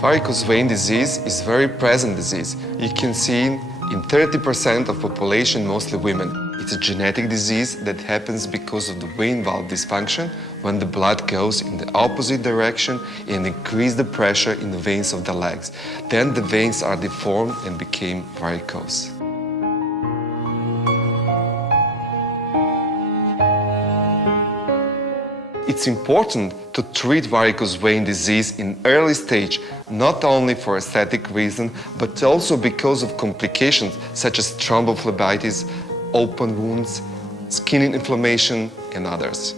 Varicose vein disease is a very present disease. You can see in 30% of population, mostly women. It's a genetic disease that happens because of the vein valve dysfunction when the blood goes in the opposite direction and increase the pressure in the veins of the legs. Then the veins are deformed and became varicose. It's important to treat varicose vein disease in early stage, not only for aesthetic reasons, but also because of complications such as thrombophlebitis, open wounds, skin inflammation, and others.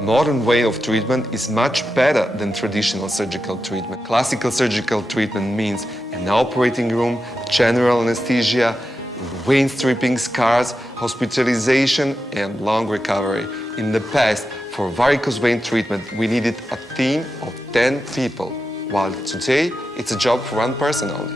Modern way of treatment is much better than traditional surgical treatment. Classical surgical treatment means an operating room, general anesthesia, vein stripping, scars, hospitalization, and long recovery. In the past, for varicose vein treatment, we needed a team of 10 people, while today, it's a job for one person only.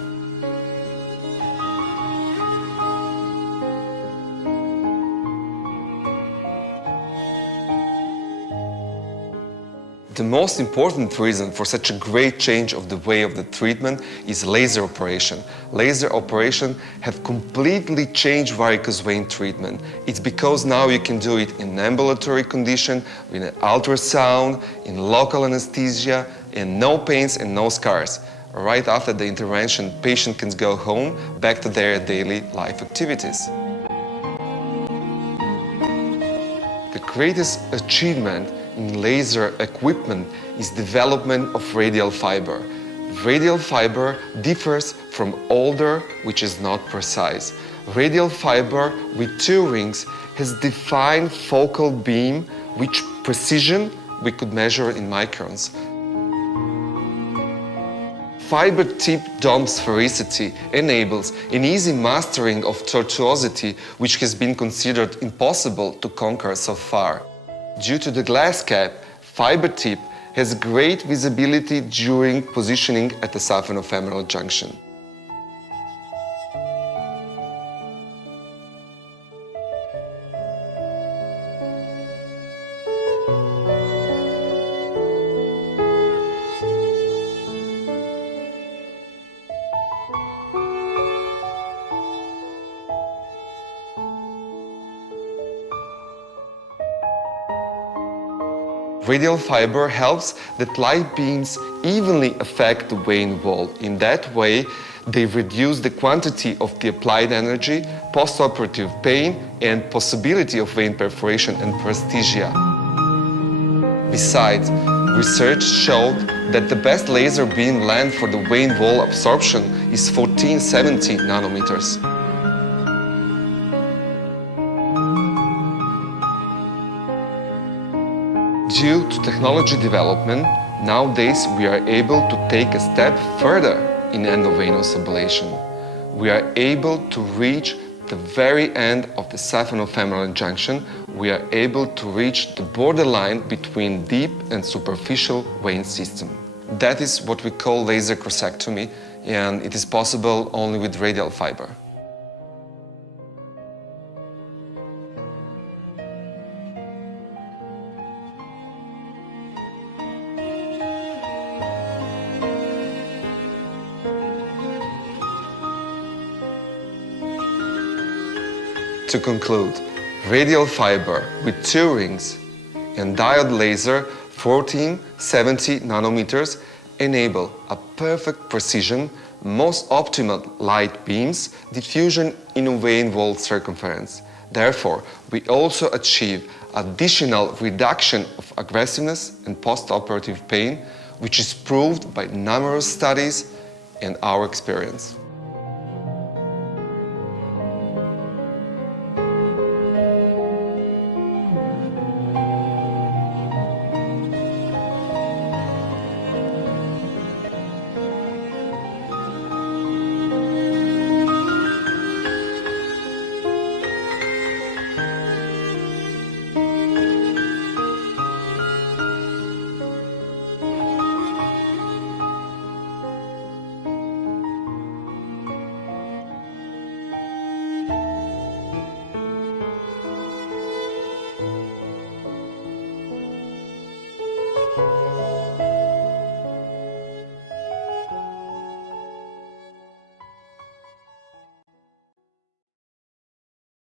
The most important reason for such a great change of the way of the treatment is laser operation. Laser operation have completely changed varicose vein treatment. It's because now you can do it in ambulatory condition, in an ultrasound, in local anesthesia, and no pains and no scars. Right after the intervention, patient can go home, back to their daily life activities. The greatest achievement in laser equipment is development of radial fiber. Radial fiber differs from older, which is not precise. Radial fiber with 2 rings has defined focal beam, which precision we could measure in microns. Fiber tip dome sphericity enables an easy mastering of tortuosity, which has been considered impossible to conquer so far. Due to the glass cap, fiber tip has great visibility during positioning at the saphenofemoral junction. Radial fiber helps that light beams evenly affect the vein wall. In that way, they reduce the quantity of the applied energy, post-operative pain, and possibility of vein perforation and paresthesia. Besides, research showed that the best laser beam length for the vein wall absorption is 1470 nanometers. Due to technology development, nowadays we are able to take a step further in endovenous ablation. We are able to reach the very end of the saphenofemoral junction. We are able to reach the borderline between deep and superficial vein system. That is what we call laser crossectomy, and it is possible only with radial fiber. To conclude, radial fiber with 2 rings and diode laser 1470 nanometers enable a perfect precision, most optimal light beams, diffusion in a vein wall circumference. Therefore, we also achieve additional reduction of aggressiveness and post-operative pain, which is proved by numerous studies and our experience.